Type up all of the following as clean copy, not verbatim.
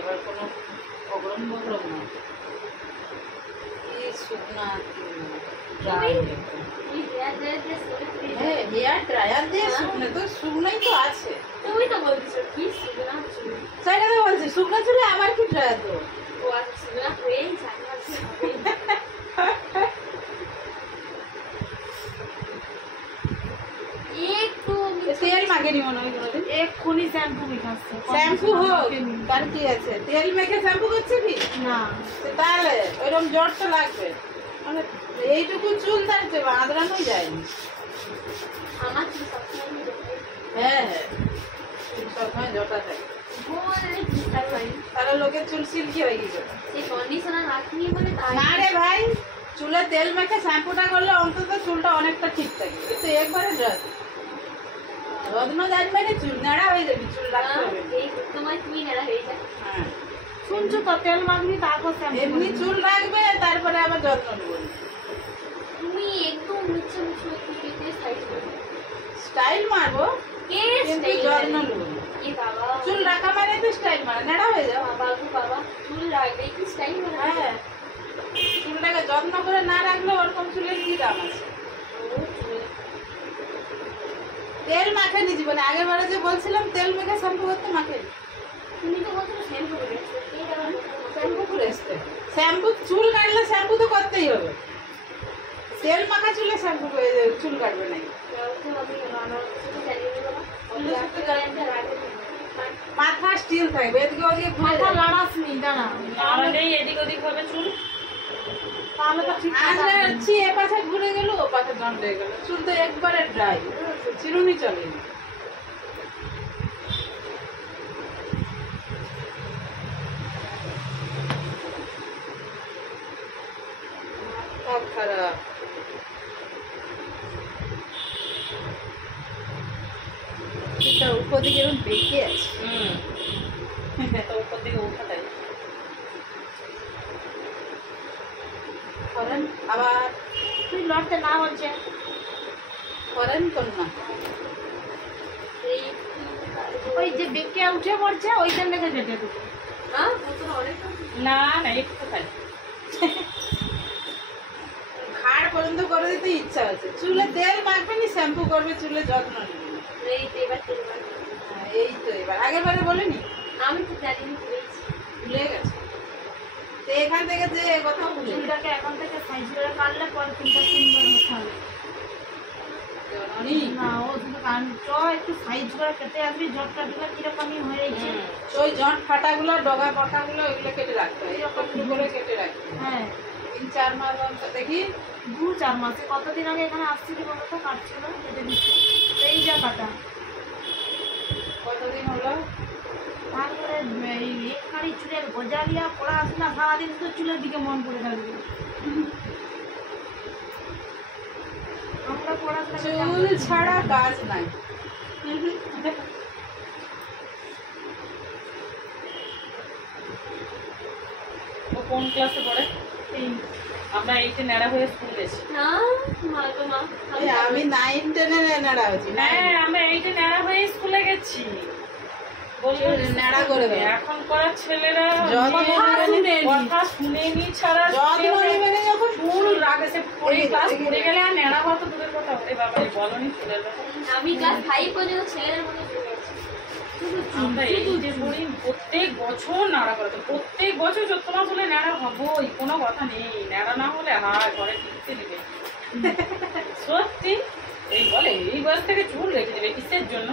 এবার কোনো প্রবলেম না। কি শুকনা হেয়ার ড্রায়ার দিয়ে শুকনো তো শুকনোই তো আছে। তুমি তো বলছো কি শুকনা চুল, সেটা তো বলছি শুকনো চুলে আবার কি ড্রায়ার দেবো? ও আচ্ছা শুকনা হয়েই যায় না। তেল মাখেনি মনে হয় কোনোদিন। এক্ষুনি শ্যাম্পু মেখাচ্ছে। শ্যাম্পু হোক তার কি আছে, তেল মেখে শ্যাম্পু করছে কি না, তাহলে ওইরকম জ্বর তো লাগবে। মানে এইটুকু চুল তার আঁচড়ানোই যায়নি। আমার চুল সবসময় জটে। হ্যাঁ হ্যাঁ চুল সবসময় জটা থাকে, তাহলে লোকের চুল সিল্কি হয়ে গেছে। সেই কন্ডিশনার রাখিনি বলে তাই। না রে ভাই, চুলে তেল মেখে শ্যাম্পুটা করলে অন্তত চুলটা অনেকটা ঠিক থাকে, কিন্তু একবারে যত্ন জানবে না চুল নেড়া হয়ে যাবে, চুল রাখতে হবে। এই তোমার তুমি নেড়া হয়ে যায়। হ্যাঁ শুনছো তো, তেল মাখবি তারপর শ্যাম্পু। এমনি চুল রাখবে তারপরে আবার যত্ন নেবো। তুমি একদম মুছে মুছে একটু সাইড করবে, স্টাইল মারবো কে কিন্তু স্টাইল যত্ন নেবো। এ বাবা, চুল রাখা মানে তো স্টাইল মারা, নেড়া হয়ে যাও। বাবা গো বাবা, চুল রাখবে কি স্টাইল মানে? হ্যাঁ চুলটাকে যত্ন করে না রাখলে ওরকম চুলের কি দাম আছে? তেল মাখেনি জীবনে, আগের বারে যে বলছিলাম তেল মেখে শ্যাম্পু করতে মাখেনি। তুমি তো বলছো শ্যাম্পু করে এসছো, এই আবার শ্যাম্পু করে আসতে, শ্যাম্পু চুল কাটলে শ্যাম্পু তো করতেই হবে। তেল মাখা চুলে শ্যাম্পু করে চুল কাটবে নাকি? মাথা স্টিল থাকবে, এদিকে ওদিকে মাথা লাড়াস নি, দাঁড়া। তাহলে এদিক ওদিক হবে চুল, তাহলে তো ঠিক আছে। আসছি এ পাশে ঘুরে গেল, ও পাশে দণ্ড হয়ে গেল, চুল তো একবারে ড্রাই, চিরুনি চলেনি। সব খারাপ। চুলটা উপর দিকে এরকম বেঁকে আছে। উপর দিকে উঠাটাই করেন আবার, তুই লড়তে না বলছে। করেন কোন না ওই যে বেঁকে উঠে পড়ছে ওইখান থেকে কেটে দেবো। হ্যাঁ কত অনেক না না একটু খালি ঘাড় পর্যন্ত করে দিতে ইচ্ছা আছে। চুলে তেল মাখবে নি, শ্যাম্পু করবে, চুলে যত্ন নেবে। এই তো এবার তেল মাখবো। হ্যাঁ, এই তো এবার, আগের বারে বলেনি, আমি তো জানি ভুলেছি। ভুলে গেছে। তো এখান থেকে যে কথা ভুলে গেছে। চুলটাকে এখন থেকে সাইজ করে কাটলে পরে চুলটা সুন্দর হতে হবে। জননী, না ও শুধু একটু সাইজ করে কেটে আসবি, ঝটকা ঢুকে কিরকমই হয়েছে। ওই জট ফাটাগুলো, ডগা পাটাগুলো ওইগুলো কেটে রাখতে হয়, এরকম করে কেটে রাখতে হয়। হ্যাঁ 3-4 মাস অন্তর দেখি। 2-4 মাসে কতদিন আগে এখানে আসছিল বলো তো, কাটছিল কেটে দিচ্ছি, এই যা কাটা। কতদিন হলো? তারপরে এই একখানি চুলের গজালিয়া পড়াশোনা, সারাদিন তো চুলের দিকে মন করে থাকবে। আমরা পড়াশোনা চুল ছাড়া কাজ নাই। ও কোন ক্লাসে পড়ে? আমরা 8-এ নেড়া হয়ে স্কুল গেছি। না মা তো মা এই আমি 9-10 এ নেড়া হয়েছি। হ্যাঁ আমরা 8-এ নেড়া হয়ে স্কুলে গেছি। বললো নেড়া করে দেবে। এখন করার ছেলেরা কথা শুনেনি ছাড়া যত্ন নেবে না যখন চুল রাখে, সে পড়ে ক্লাস পড়ে গেলে আর নেড়া হওয়া তো দূরের কথা। ওরে বাবা বলনি চুলের ব্যাপারে। আমি ক্লাস 5 পর্যন্ত ছেলের মতো চলে গেছি। আমরা এই যে পড়ি প্রত্যেক বছর নাড়া করতো, প্রত্যেক বছর 14 মাস হলে নেড়া হবই, কোনো কথা নেই। নেড়া না হলে হায় ঘরে টিকতে দেবে সত্যি। এই বলে এই বয়স থেকে চুল রেখে দেবে কিসের জন্য?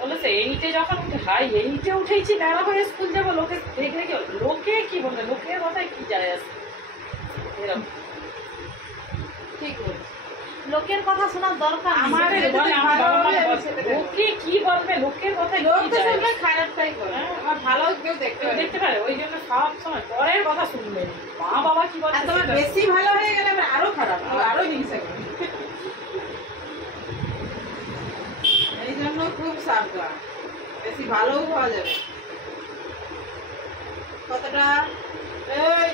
বলেছে 8-এ যখন উঠে, হাই 8-এ উঠেছি নেড়া হয়ে স্কুল যাবো, লোকে দেখলে কি বলবে? লোকে কি বলবে? লোকের কথায় কি যায় আসে এরকম। ঠিক বলছি। লোকের কথা শোনার দরকার নেই। আমার লোকে কি বলবে? লোকের কথায় লোক কি তো যায় শুনলে আসে? খারাপটাই করে, আমার ভালো কেউ দেখতে কেউ পারে। দেখতে পারে, ওই জন্য সব সময় পরের কথা শুনবে। মা বাবা কি বলে আর তোমার বেশি ভালো হয়ে গেলে আবার আরো খারাপ, আরো হিংসা করে। এই জন্য খুব সাবধান, বেশি ভালোও পাওয়া যাবে। কতটা?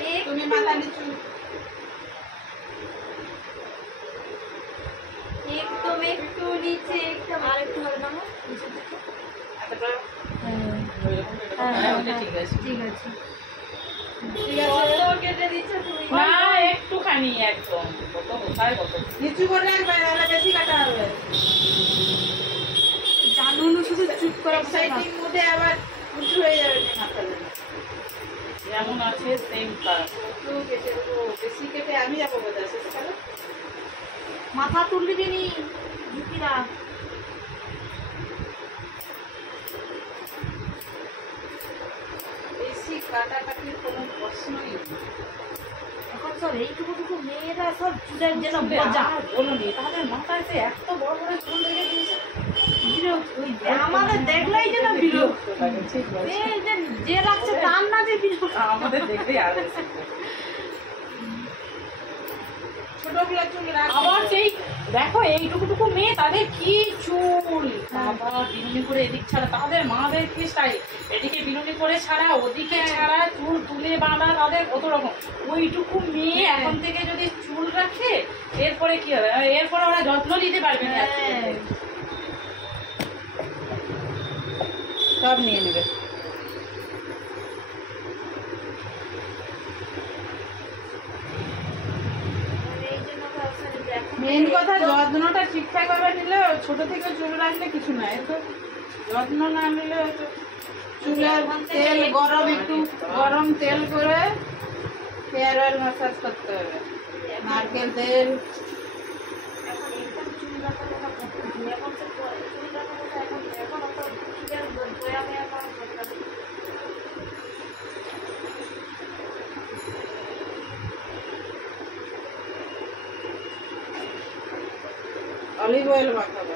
এই তুমি মাথা নিচু, একদম একটু নিচে, একদম আর একটু হবে না? এতটা ওইরকম হ্যাঁ তাহলে ঠিক আছে। ঠিক আছে। ঠিক আছে, কত কেটে দিচ্ছ তুমি? না একটুখানি একদম, কত কোথায় কত। নিচু করে রাখবে তাহলে বেশি কাটা হবে। জানুন শুধু চুপ করে বসে থাক। এক্সাইটিং মধ্যে আবার উঁচু হয়ে যাবে না মাথাটা। যেমন আছে সেম খারাপ। একটু কেটে দেবো, বেশি কেটে আমি যাবো বোধহয় শেষকালে। মাথা তুলবি নি ঝুঁকিরা। বেশি কাটাকাটির কোনো প্রশ্নই নেই। এখন সব এইটুকু মেয়েরা সব চুলের যেন বোঝা। বলুনি তাদের মাথায় যে এত বড় বড় চুল রেখে দিয়েছে, আমাদের দেখলেই যেন বিরক্ত। লাগে, ঠিক বলছো। এই যে লাগছে তার না যে বিরক্ত। আমাদের দেখলেই আর বেশি। ছোটগুলো চুল রাখবে। আবার সেই দেখো এইটুকুটুকু মেয়ে, তাদের কি চুল, বাবা বিনুনি করে এদিক ছাড়া, তাদের মাদের কি স্টাইল, এদিকে বিনুনি করে ছাড়া, ওদিকে ছাড়া, চুল তুলে বাঁধা, তাদের কত রকম। ওইটুকু মেয়ে এখন থেকে যদি চুল রাখে এরপরে কি হবে, এরপরে ওরা যত্ন নিতে পারবে না। হ্যাঁ। সব নিয়ে নেবে। এই জন্য ভাবছি যে এখন মেন কথা যত্নটা ঠিকঠাক ভাবে নিলে, ছোট থেকে চুল রাখলে কিছু নাই, তো যত্ন না নিলে হয়তো চুলের তেল গরম, একটু গরম তেল করে হেয়ার অয়েল ম্যাসাজ করতে হবে, নারকেল তেল। এখন একদম চুল রাখার কথা করতেছি। এখন তো চুল রাখার কথা এখন অত চুলের বয়া বয়া করা দরকার নেই। অলিভ অয়েল মাখাবে,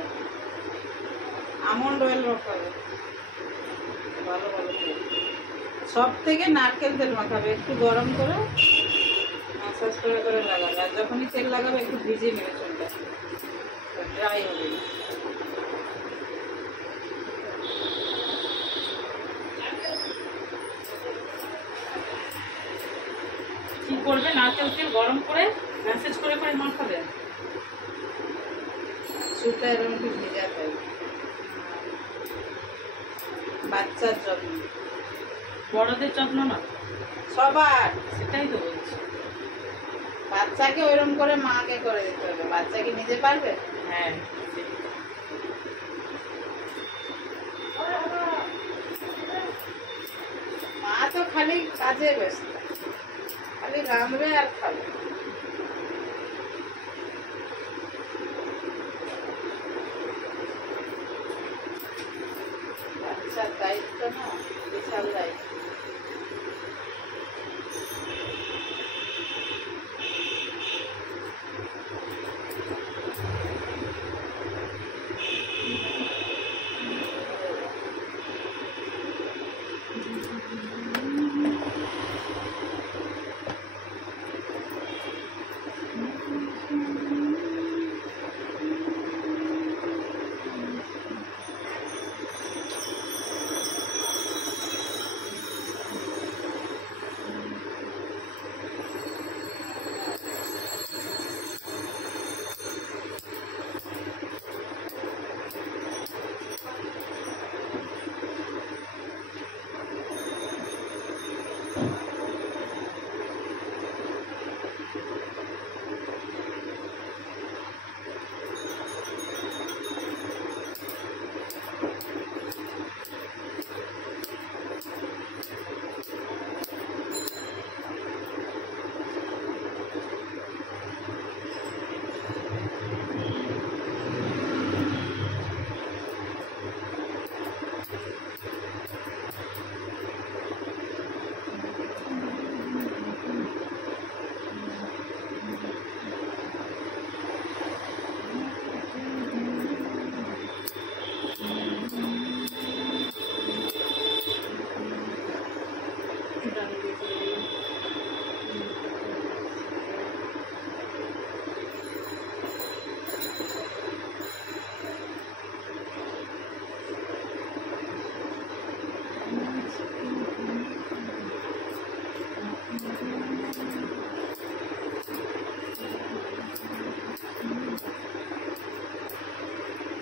আমন্ড অয়েল মাখাবে, ভালো ভালো তেল। সব থেকে নারকেল তেল মাখাবে, একটু গরম করে ম্যাসাজ করে করে লাগাবে। আর যখনই তেল লাগাবে একটু ভিজিয়ে নেবে চুলটা, ড্রাই হবে না। কি করবে, নারকেল তেল গরম করে ম্যাসেজ করে করে মাখাবে। চুলটা এরকম একটু ভেজাতে হবে। বাচ্চার যত্ন বড়দের যত্ন না, সবার, সেটাই তো বলছি। বাচ্চাকে ওইরকম করে মাকে করে দিতে হবে। বাচ্চা কি নিজে পারবে? হ্যাঁ, মা তো খালি কাজে ব্যস্ত, খালি রাঁধবে আর খাবে। বাচ্চার দায়িত্ব না, বিশাল দায়িত্ব।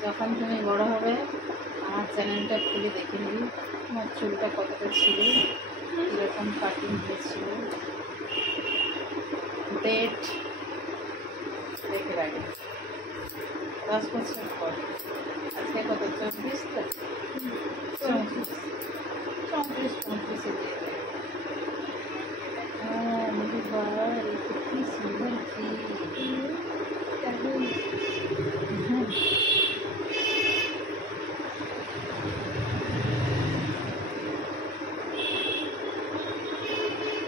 যখন তুমি বড় হবে আমার চ্যানেলটা খুলে দেখে নিবি, আমার চুলটা কতটা ছিল, কিরকম কাটিং হয়েছিল, ডেট দেখে রাখি 10 বছর পর। আজকে কত 24 তো 34 দিয়ে দেয়। हाँ मेरी बाल कितनी सुंदर थी।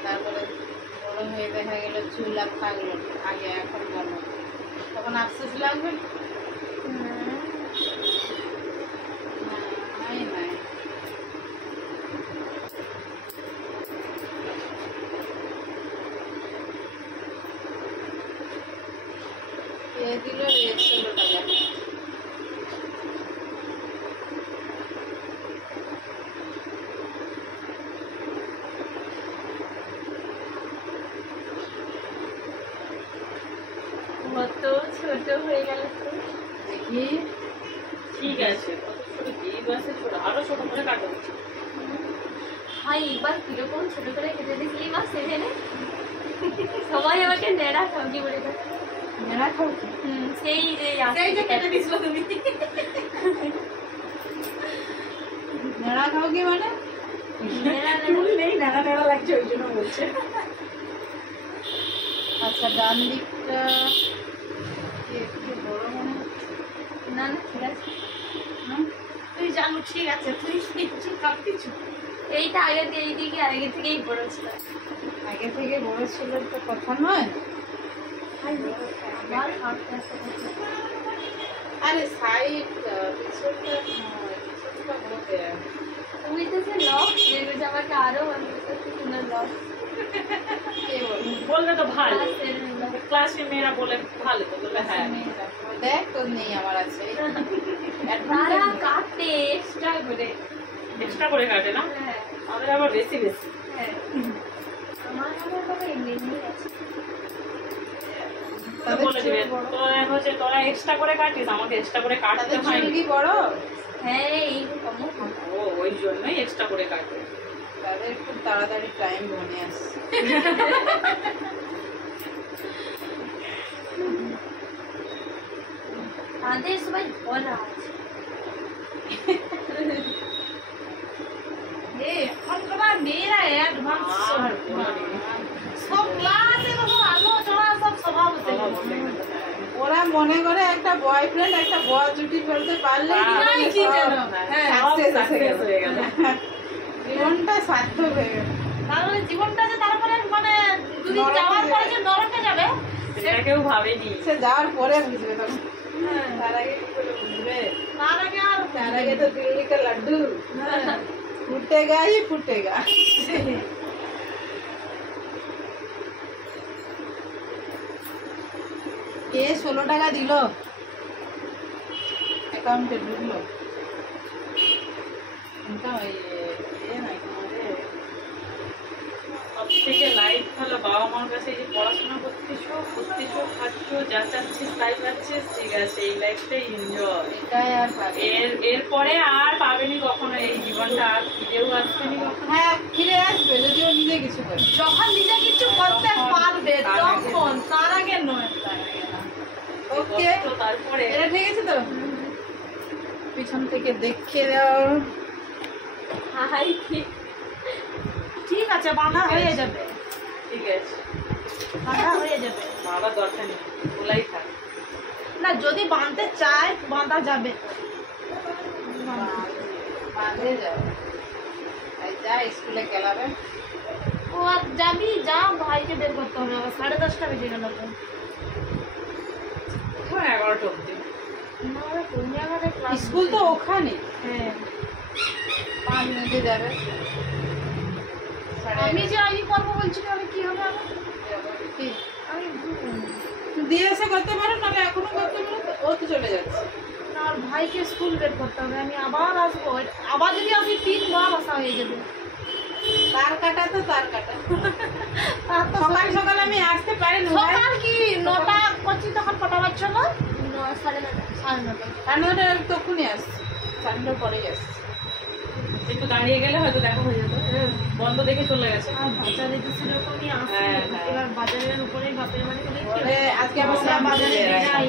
তারপরে বড় হয়ে দেখা গেল চুল আর থাকলো না, আগে এখন বলো তখন আফসোস লাগবে না? নাই নাই এ দিল 116 টাকা। কত ছোট হয়ে গেল তো। দেখি ঠিক আছে, কত ছোট কি বাসে ছোট, আরো ছোট করে কাটো। ভাই এবার কিরকম ছোট করে কেটে দিয়েছিলি মা সেখানে, সবাই আমাকে নেড়া খাওয়াকি বলে দেয়। মেরা খাও কি? সেই যে কেটে দিছিল তুমি। মেরা খাও কি মানে? চুল নেই, নেড়া নেড়া লাগছে ওই জন্য বলছে। আচ্ছা ডান দিকটা কি একটু বড় মনে হচ্ছে? না না ঠিক আছে, না? তুই জানো ঠিক আছে, তুই চুল কাটতিস। এইটা আগে দিয়ে এইদিকে আগে থেকেই বড় ছিল। আগে থেকে বড় ছিল তো কথা নয়। আবার কাটতে আসতে করছে। আরে সাইড পিছনটা নয়, পিছনটা বড়। তুমি তো সে লক যে আমাকে আরো সুন্দর লক কে বলে? বললে তো ভালো, ক্লাসে মেয়েরা বলে ভালো, তো বলে হ্যাঁ। দেখ তোর নেই আমার আছে। তারা কাটে এক্সট্রা করে। এক্সট্রা করে কাটে না, হ্যাঁ আমাদের আবার বেশি বেশি। হ্যাঁ আমার বাবা এমনি এমনি আছে। তাদের বলে দিবে চুল বড়। তোরা হচ্ছে তোরা এক্সট্রা করে কাটিস, আমাকে এক্সট্রা করে কাটতে তাদের হয়। চুল কি বড়? হ্যাঁ এই কম ও ওই জন্যই এক্সট্রা করে কাটে। তাদের খুব তাড়াতাড়ি টাইম বনে আসছে। তাদের সবাই বলা আছে। এখনকার মেয়েরা অ্যাডভান্স আর কোনো নেই। সব ক্লাসে তখন আলোচনা সব সভা বসে গেছে। ওরা মনে করে একটা বয়ফ্রেন্ড একটা বর জুটি ফেলতে পারলে নাই কি যেন, হ্যাঁ, success হয়ে গেল। জীবনটা সার্থক হয়ে গেল। তাহলে জীবনটা যে তারপরে মানে দুদিন নরকে যাওয়ার পরে যাবে। যে নরকে যাবে সেটা কেউ ভাবেনি। সে যাওয়ার পরে বুঝবে তখন। তার আগে কি করে বুঝবে? তার আগে আর তার আগে তো দিল্লি কা লাড্ডু ফুটেগা হি ফুটেগা। কে 16 টাকা দিল অ্যাকাউন্টে ঢুকলো? ইনকাম সব থেকে লাইফ ভালো বাবা মার কাছে এই যে পড়াশোনা করতেছো খাচ্ছো, যা চাচ্ছিস তাই পাচ্ছিস, ঠিক আছে, এই লাইফটাই এনজয়। এটাই আর পাবে। এরপরে আর পাবেনি কখনো, এই জীবনটা আর ফিরেও আসবেনি কখনো। হ্যাঁ ফিরে আসবে যদি ও নিজে কিছু করে। যখন নিজে কিছু করতে পারবে তখন, তার আগে নয়। ওকে তো তারপরে এটা ঠিক আছে তো? পিছন থেকে দেখে দাও। হাই ঠিক ঠিক আছে, বাঁধা হয়ে যাবে, ঠিক আছে, বাঁধা হয়ে যাবে। বাবার দরকার নেই, খোলাই থাক। না যদি বাঁধতে চায় বাঁধা যাবে। বাঁধে যাও। এই যা স্কুলে গেলাবে। ও আর যাবি, যা ভাইকে বের করতে হবে, আবার 10:30 বেজে গেল তো। এখন 11টা অব্দি। না ওরা কোন জায়গাতে ক্লাস? স্কুল তো ওখানে হ্যাঁ 5 মিনিটে যাবে। আমি যে আই করবো বলছি আমি কি হবে আমার? কি? আমি দিয়ে এসে করতে পারো, নাহলে এখনো করতে পারো। ও তো চলে যাচ্ছে। আর ভাইকে স্কুল বের করতে হবে, আমি আবার আসবো, আবার যদি আমি 3 বার আসা হয়ে যাবে। তার কাটা তো তার কাটা। তার তো সকাল সকাল আমি আসতে পারি না। সকাল কি 9টা করছি, তখন কটা বাজছিল? 9 সাড়ে 9টা 9:30। সাড়ে 9টা তখনই আসছি, 9টার পরেই আসছি। একটু দাঁড়িয়ে গেলে হয়তো দেখা হয়ে যেত, বন্ধ দেখে চলে গেছে। আর বাজারে তো সেরকমই আসে। হ্যাঁ, হ্যাঁ। এবার বাজারের উপরেই বাপের বাড়ি হলে কি বলে আজকে আবার আমরা বাজারে যাই,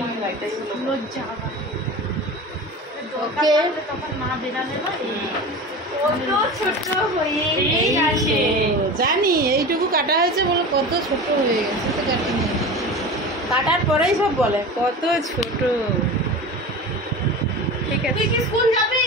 লজ্জা আবার। দরকার Okay. থাকলে তখন না বেরালে না, কত ছোট হয়ে এই আছে। জানি এইটুকু কাটা হয়েছে বলে কত ছোট হয়ে গেছে, তো কাটিনি। কাটার পরেই সব বলে কত ছোট। ঠিক আছে। তুই কি স্কুল যাবি?